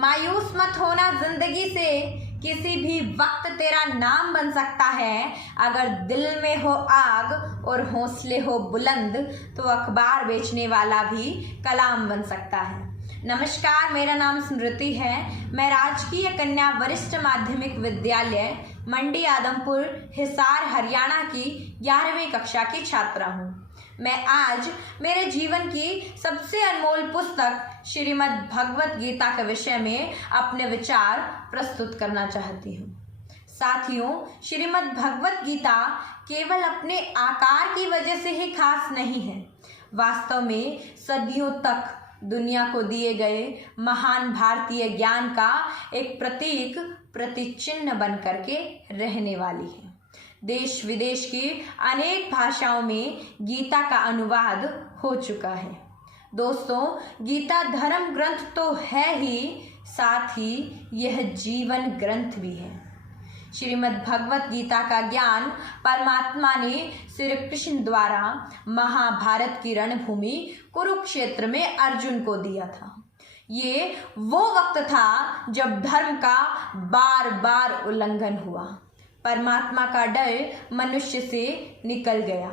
मायूस मत होना जिंदगी से, किसी भी वक्त तेरा नाम बन सकता है। अगर दिल में हो आग और हौसले हो बुलंद तो अखबार बेचने वाला भी कलाम बन सकता है। नमस्कार, मेरा नाम स्मृति है। मैं राजकीय कन्या वरिष्ठ माध्यमिक विद्यालय मंडी आदमपुर हिसार हरियाणा की 11वीं कक्षा की छात्रा हूँ। मैं आज मेरे जीवन की सबसे अनमोल पुस्तक श्रीमद् भगवत गीता के विषय में अपने विचार प्रस्तुत करना चाहती हूँ। साथियों, श्रीमद् भगवत गीता केवल अपने आकार की वजह से ही खास नहीं है। वास्तव में सदियों तक दुनिया को दिए गए महान भारतीय ज्ञान का एक प्रतीक, प्रतिचिन्ह बन करके रहने वाली है। देश विदेश की अनेक भाषाओं में गीता का अनुवाद हो चुका है। दोस्तों, गीता धर्म ग्रंथ तो है ही, साथ ही यह जीवन ग्रंथ भी है। श्रीमद् भगवत गीता का ज्ञान परमात्मा ने श्री कृष्ण द्वारा महाभारत की रणभूमि कुरुक्षेत्र में अर्जुन को दिया था। ये वो वक्त था जब धर्म का बार बार उल्लंघन हुआ। परमात्मा का डर मनुष्य से निकल गया।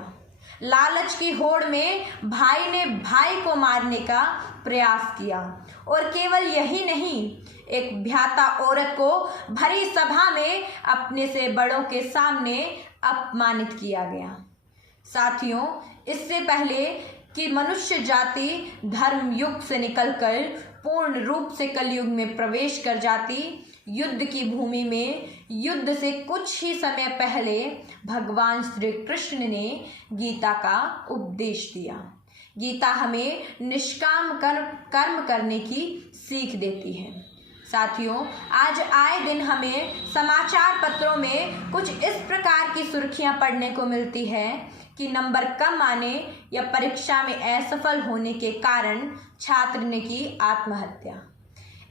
लालच की होड़ में भाई ने भाई को मारने का प्रयास किया, और केवल यही नहीं, एक भ्याता औरत को भरी सभा में अपने से बड़ों के सामने अपमानित किया गया। साथियों, इससे पहले कि मनुष्य जाति धर्म युग से निकलकर पूर्ण रूप से कलयुग में प्रवेश कर जाती, युद्ध की भूमि में युद्ध से कुछ ही समय पहले भगवान श्री कृष्ण ने गीता का उपदेश दिया। गीता हमें निष्काम कर्म करने की सीख देती है। साथियों, आज आए दिन हमें समाचार पत्रों में कुछ इस प्रकार की सुर्खियां पढ़ने को मिलती है कि नंबर कम आने या परीक्षा में असफल होने के कारण छात्र ने की आत्महत्या।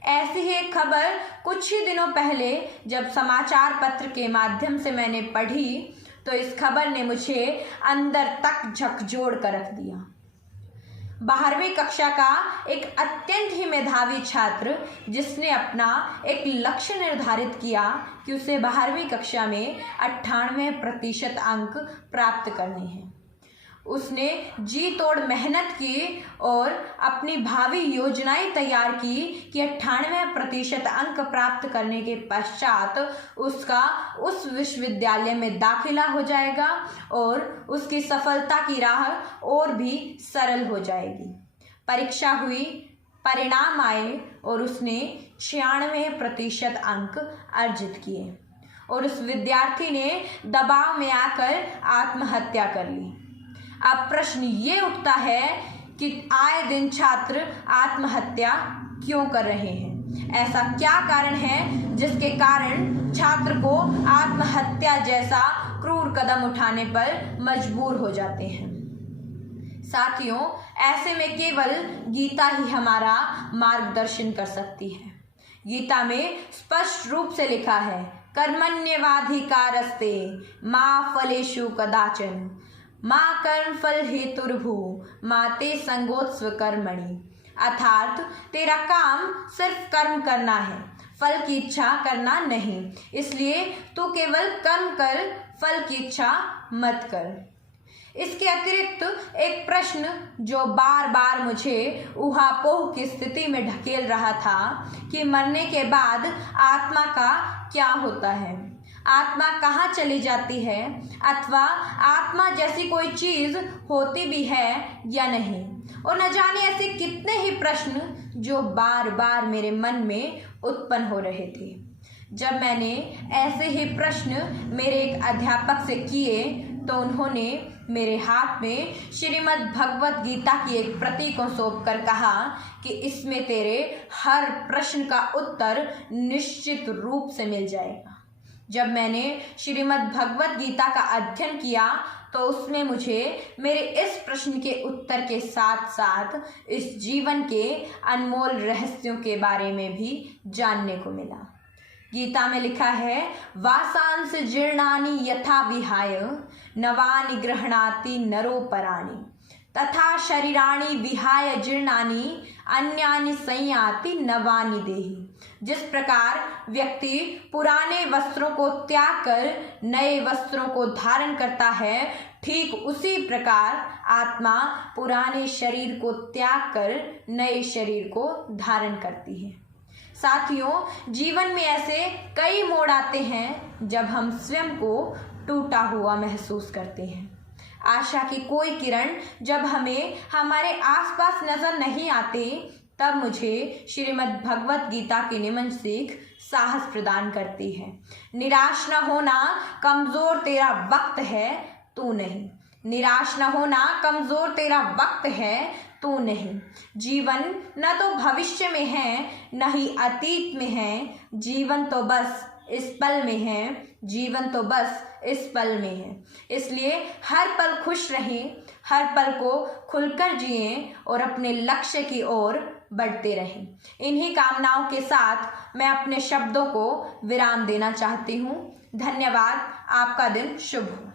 ऐसी ही एक खबर कुछ ही दिनों पहले जब समाचार पत्र के माध्यम से मैंने पढ़ी तो इस खबर ने मुझे अंदर तक झकझोर कर रख दिया। 12वीं कक्षा का एक अत्यंत ही मेधावी छात्र, जिसने अपना एक लक्ष्य निर्धारित किया कि उसे 12वीं कक्षा में 98% अंक प्राप्त करने हैं। उसने जी तोड़ मेहनत की और अपनी भावी योजनाएं तैयार की कि 98% अंक प्राप्त करने के पश्चात उसका उस विश्वविद्यालय में दाखिला हो जाएगा और उसकी सफलता की राह और भी सरल हो जाएगी। परीक्षा हुई, परिणाम आए और उसने 96% अंक अर्जित किए और उस विद्यार्थी ने दबाव में आकर आत्महत्या कर ली। अब प्रश्न ये उठता है कि आए दिन छात्र आत्महत्या क्यों कर रहे हैं? ऐसा क्या कारण है जिसके कारण छात्र को आत्महत्या जैसा क्रूर कदम उठाने पर मजबूर हो जाते हैं? साथियों, ऐसे में केवल गीता ही हमारा मार्गदर्शन कर सकती है। गीता में स्पष्ट रूप से लिखा है, कर्मण्येवाधिकारस्ते मा फलेषु कदाचन माँ कर्म फल हेतुर्भू माते संगोत्स्व कर्मणि। अर्थात तेरा काम सिर्फ कर्म करना है, फल की इच्छा करना नहीं। इसलिए तू केवल कर्म कर, फल की इच्छा मत कर। इसके अतिरिक्त एक प्रश्न जो बार बार मुझे ऊहापोह की स्थिति में ढकेल रहा था कि मरने के बाद आत्मा का क्या होता है, आत्मा कहाँ चली जाती है, अथवा आत्मा जैसी कोई चीज होती भी है या नहीं, और न जाने ऐसे कितने ही प्रश्न जो बार बार मेरे मन में उत्पन्न हो रहे थे। जब मैंने ऐसे ही प्रश्न मेरे एक अध्यापक से किए तो उन्होंने मेरे हाथ में श्रीमद् भगवत गीता की एक प्रति को सौंप कर कहा कि इसमें तेरे हर प्रश्न का उत्तर निश्चित रूप से मिल जाएगा। जब मैंने श्रीमद् भगवत गीता का अध्ययन किया तो उसमें मुझे मेरे इस प्रश्न के उत्तर के साथ साथ इस जीवन के अनमोल रहस्यों के बारे में भी जानने को मिला। गीता में लिखा है, वासांस जीर्णानि यथा विहाय नवानि गृह्णाति नरो पराणि तथा शरीराणि विहाय जीर्णानि अन्यानि संयाति नवानि देहि। जिस प्रकार व्यक्ति पुराने वस्त्रों को त्याग कर नए वस्त्रों को धारण करता है, ठीक उसी प्रकार आत्मा पुराने शरीर को त्याग कर नए शरीर को धारण करती है। साथियों, जीवन में ऐसे कई मोड़ आते हैं जब हम स्वयं को टूटा हुआ महसूस करते हैं। आशा की कोई किरण जब हमें हमारे आसपास नजर नहीं आते, तब मुझे श्रीमद् भगवत गीता की निमन सीख साहस प्रदान करती है। निराश न होना, कमजोर तेरा वक्त है, तू नहीं। निराश न होना, कमजोर तेरा वक्त है, तू नहीं। जीवन न तो भविष्य में है, न ही अतीत में है, जीवन तो बस इस पल में है, जीवन तो बस इस पल में है। इसलिए हर पल खुश रहें, हर पल को खुलकर जिएं और अपने लक्ष्य की ओर बढ़ते रहें। इन्हीं कामनाओं के साथ मैं अपने शब्दों को विराम देना चाहती हूँ। धन्यवाद। आपका दिन शुभ हो।